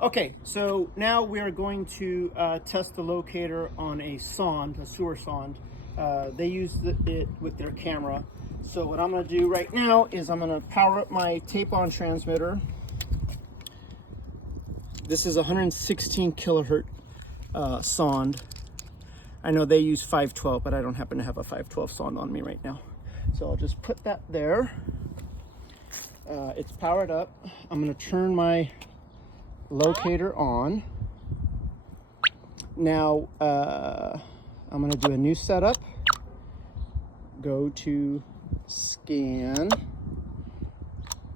Okay, so now we are going to test the locator on a sonde, a sewer sonde. They use it with their camera. So what I'm going to do right now is I'm going to power up my tape-on transmitter. This is a 116 kilohertz sonde. I know they use 512, but I don't happen to have a 512 sonde on me right now. So I'll just put that there. It's powered up. I'm going to turn my locator on. Now I'm going to do a new setup. Go to scan,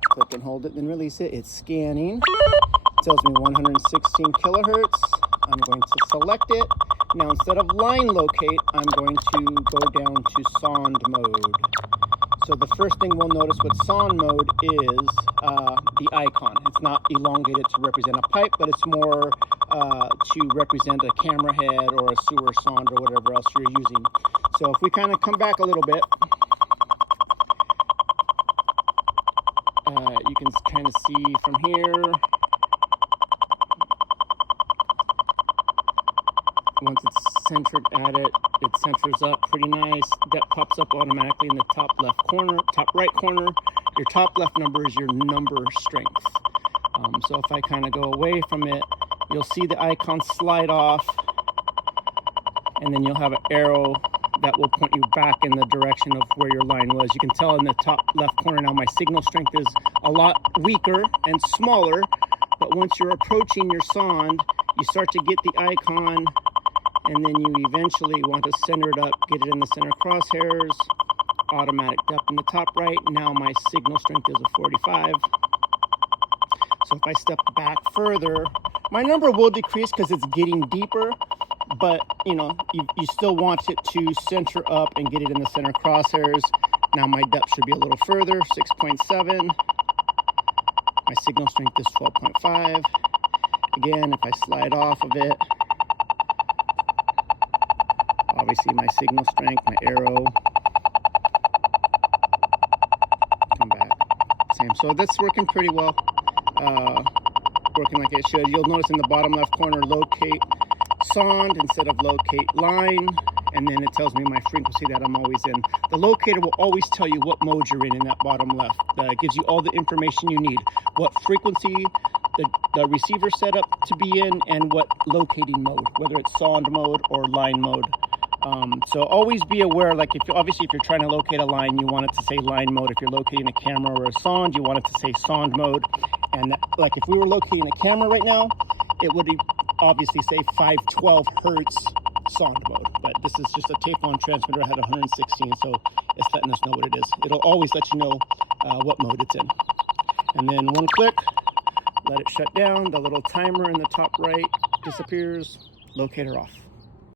click and hold it, then release it. It's scanning. It tells me 116 kilohertz. I'm going to select it. Now instead of line locate, I'm going to go down to sonde mode. So the first thing we'll notice with sonde mode is the icon. It's not elongated to represent a pipe, but it's more to represent a camera head or a sewer sonde or whatever else you're using. So if we kind of come back a little bit, you can kind of see from here. Once it's centered at it, it centers up pretty nice. That pops up automatically in the top left corner, top right corner. Your top left number is your number strength. So if I kind of go away from it, you'll see the icon slide off, and then you'll have an arrow that will point you back in the direction of where your line was. You can tell in the top left corner now my signal strength is a lot weaker and smaller, but once you're approaching your sonde, you start to get the icon, and then you eventually want to center it up, get it in the center crosshairs, automatic depth in the top right. Now my signal strength is a 45. So if I step back further, my number will decrease because it's getting deeper, but you know, you still want it to center up and get it in the center crosshairs. Now my depth should be a little further, 6.7. My signal strength is 12.5. Again, if I slide off of it, obviously my signal strength, my arrow, come back, same. So that's working pretty well, working like it should. You'll notice in the bottom left corner, locate sonde instead of locate line, and then it tells me my frequency that I'm always in. The locator will always tell you what mode you're in that bottom left. It gives you all the information you need, what frequency the receiver setup to be in, and what locating mode, whether it's sonde mode or line mode. So always be aware, like if you're trying to locate a line, you want it to say line mode. If you're locating a camera or a sonde, you want it to say sonde mode. And like if we were locating a camera right now, it would obviously say 512 hertz sonde mode. But this is just a tape-on transmitter. I had 116, so it's letting us know what it is. It'll always let you know what mode it's in. And then one click, let it shut down. The little timer in the top right disappears. Locator off.